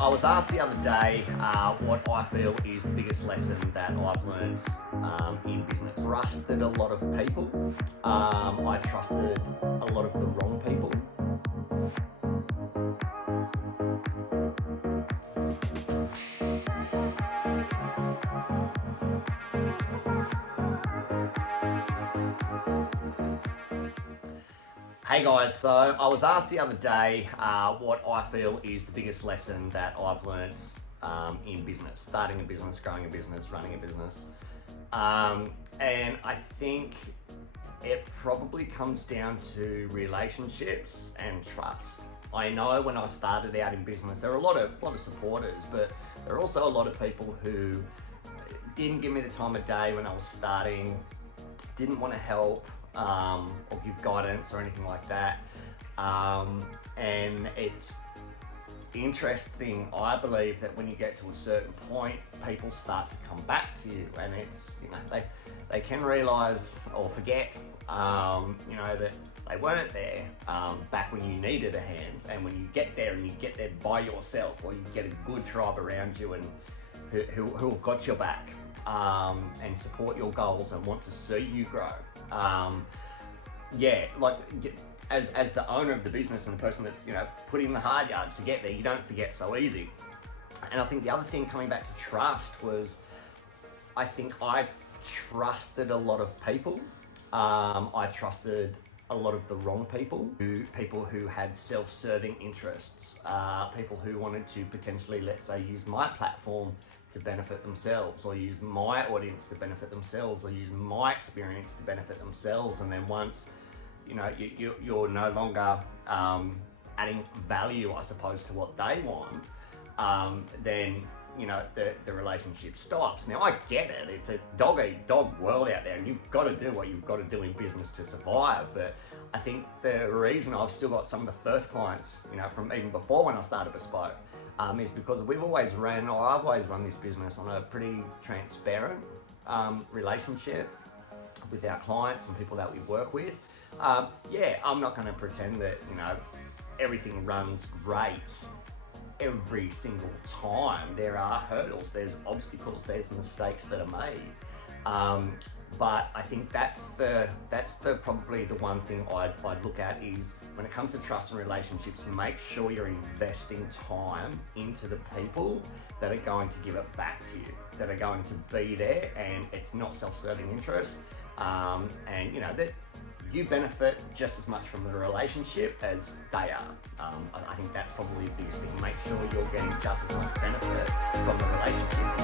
I was asked the other day what I feel is the biggest lesson that I've learned in business. Trusted a lot of people. I trusted a lot of the wrong people. Hey guys, so I was asked the other day what I feel is the biggest lesson that I've learned in business, starting a business, growing a business, running a business. And I think it probably comes down to relationships and trust. I know when I started out in business, there were a lot of supporters, but there are also a lot of people who didn't give me the time of day when I was starting, didn't want to help, or give guidance or anything like that. And it's interesting, I believe, that when you get to a certain point, people start to come back to you, and it's, they can realize or forget, that they weren't there back when you needed a hand. And when you get there and you get there by yourself, or you get a good tribe around you and who have got your back and support your goals and want to see you grow. As the owner of the business and the person that's put in the hard yards to get there, you don't forget so easy. And I think the other thing, coming back to trust, was I think I trusted a lot of people. I trusted a lot of the wrong people who had self-serving interests, people who wanted to potentially, let's say, use my platform to benefit themselves, or use my audience to benefit themselves, or use my experience to benefit themselves. And then once you're no longer adding value, I suppose, to what they want, then the relationship stops. Now, I get it, it's a dog-eat-dog world out there, and you've got to do what you've got to do in business to survive. But I think the reason I've still got some of the first clients, from even before when I started Bespoke, is because I've always run this business on a pretty transparent relationship with our clients and people that we work with. I'm not going to pretend that everything runs great every single time. There are hurdles, there's obstacles, there's mistakes that are made. But I think that's probably the one thing I'd look at is, when it comes to trust and relationships, make sure you're investing time into the people that are going to give it back to you, that are going to be there, and it's not self-serving interest. And that you benefit just as much from the relationship as they are. I think that's probably the biggest thing. Make sure you're getting just as much benefit from the relationship